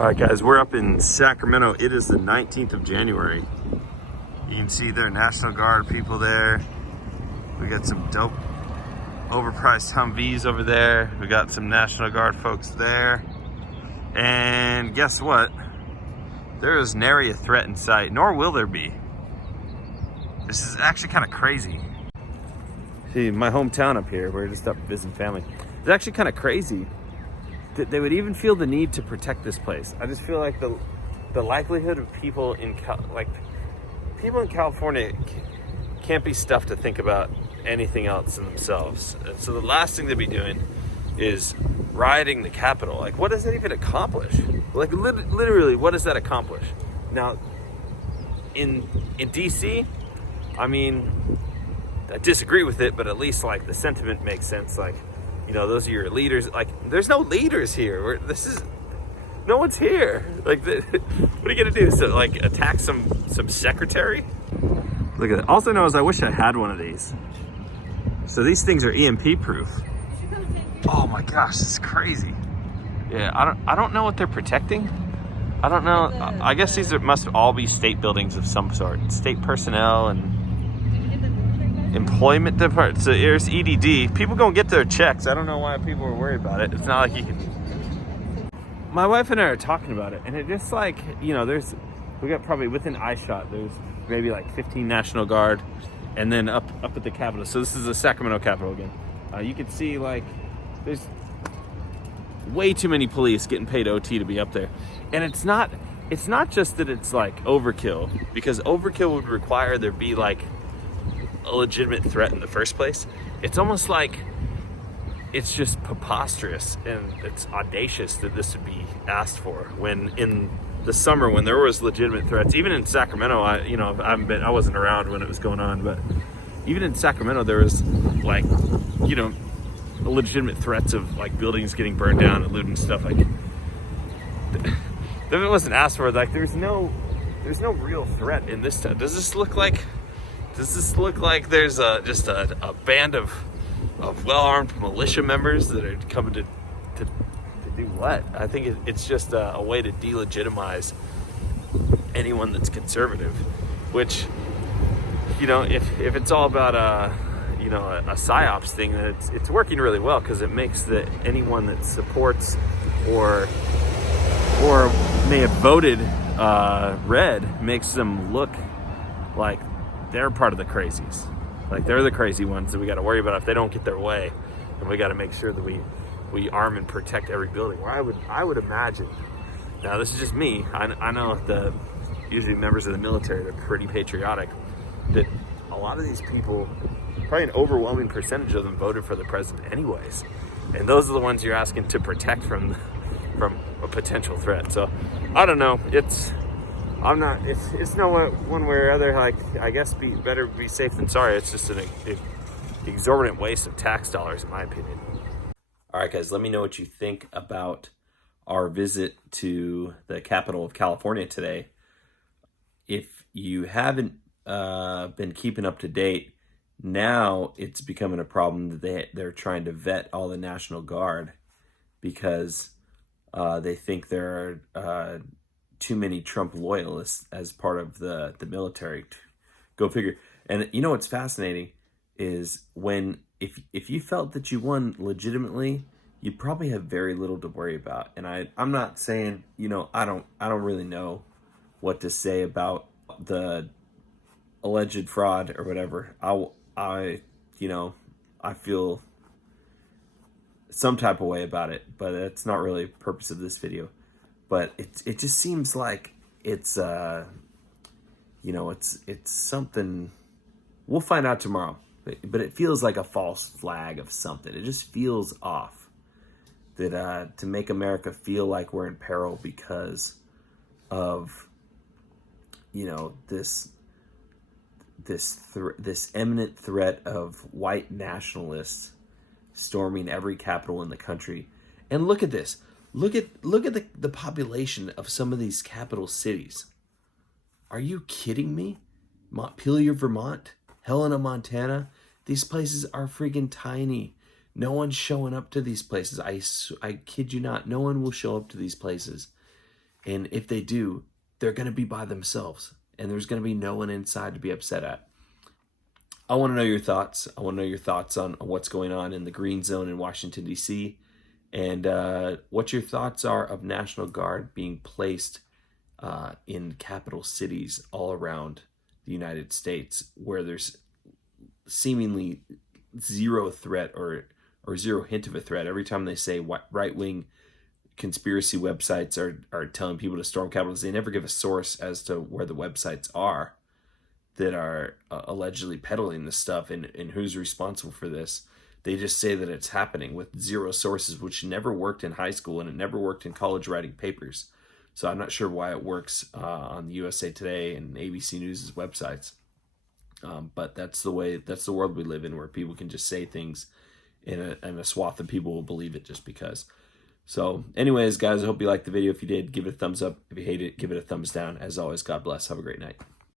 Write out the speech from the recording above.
All right, guys, we're up in Sacramento. It is the 19th of January. You can see there are National Guard people there. We got some dope overpriced Humvees over there. We got some National Guard folks there. And guess what? There is nary a threat in sight, nor will there be. This is actually kind of crazy. See, my hometown up here, we're just up visiting family. It's actually kind of crazy that they would even feel the need to protect this place. I just feel like the likelihood of people in California can't be stuffed to think about anything else than themselves. And so the last thing they'd be doing is rioting the Capitol. Like, what does that even accomplish? Like, literally, what does that accomplish? Now, in DC, I mean, I disagree with it, but at least like the sentiment makes sense. Like, you know, those are your leaders. Like, there's no leaders here. No one's here. Like, what are you gonna do? So, like, attack some secretary? Look at that. All I know is I wish I had one of these. So these things are EMP proof. Oh my gosh, this is crazy. Yeah, I don't know what they're protecting. I don't know. I guess these must all be state buildings of some sort. State personnel and employment department. So here's EDD. People gonna get their checks. I don't know why people are worried about it. It's not like you can. My wife and I are talking about it, and it just like, you know, we got probably within eye shot, there's maybe like 15 National Guard, and then up at the Capitol. So this is the Sacramento Capitol again. You can see like there's way too many police getting paid OT to be up there, and it's not just that it's like overkill, because overkill would require there be like a legitimate threat in the first place. It's almost like it's just preposterous and it's audacious that this would be asked for, when in the summer when there was legitimate threats, even in Sacramento, I wasn't around when it was going on, but even in Sacramento there was like, you know, legitimate threats of like buildings getting burned down and looting stuff. Like, if it wasn't asked for, like, there's no real threat in this town. Does this look like there's just a band of well-armed militia members that are coming to do what? I think it's just a way to delegitimize anyone that's conservative, which, you know, if it's all about a psyops thing, then it's working really well, because it makes anyone that supports or may have voted red, makes them look like they're part of the crazies. Like, they're the crazy ones that we got to worry about if they don't get their way, and we got to make sure that we arm and protect every building. Or I would imagine. Now, this is just me. I know usually members of the military are pretty patriotic. That a lot of these people, probably an overwhelming percentage of them, voted for the president anyways, and those are the ones you're asking to protect from a potential threat. So I don't know. It's no one way or other. Like, I guess better be safe than sorry. It's just an exorbitant waste of tax dollars, in my opinion. All right, guys, let me know what you think about our visit to the capital of California today. If you haven't been keeping up to date, now it's becoming a problem that they're trying to vet all the National Guard, because they think there are too many Trump loyalists as part of the military. Go figure. And you know what's fascinating is if you felt that you won legitimately, you probably have very little to worry about. And I'm not saying, you know, I don't really know what to say about the alleged fraud or whatever. I feel some type of way about it, but that's not really the purpose of this video. But it just seems like it's something. We'll find out tomorrow, but it feels like a false flag of something. It just feels off, that to make America feel like we're in peril because of, you know, this imminent threat of white nationalists storming every capital in the country. And look at this. Look at the population of some of these capital cities. Are you kidding me? Montpelier, Vermont, Helena, Montana. These places are freaking tiny. No one's showing up to these places. I kid you not. No one will show up to these places. And if they do, they're going to be by themselves, and there's going to be no one inside to be upset at. I want to know your thoughts. I want to know your thoughts on what's going on in the green zone in Washington, D.C., and what your thoughts are of National Guard being placed in capital cities all around the United States, where there's seemingly zero threat or zero hint of a threat. Every time they say right-wing conspiracy websites are telling people to storm capitals, they never give a source as to where the websites are that are allegedly peddling this stuff and who's responsible for this. They just say that it's happening with zero sources, which never worked in high school and it never worked in college writing papers. So I'm not sure why it works on the USA Today and ABC News' websites. But that's the world we live in, where people can just say things and a swath of people will believe it just because. So anyways, guys, I hope you liked the video. If you did, give it a thumbs up. If you hate it, give it a thumbs down. As always, God bless. Have a great night.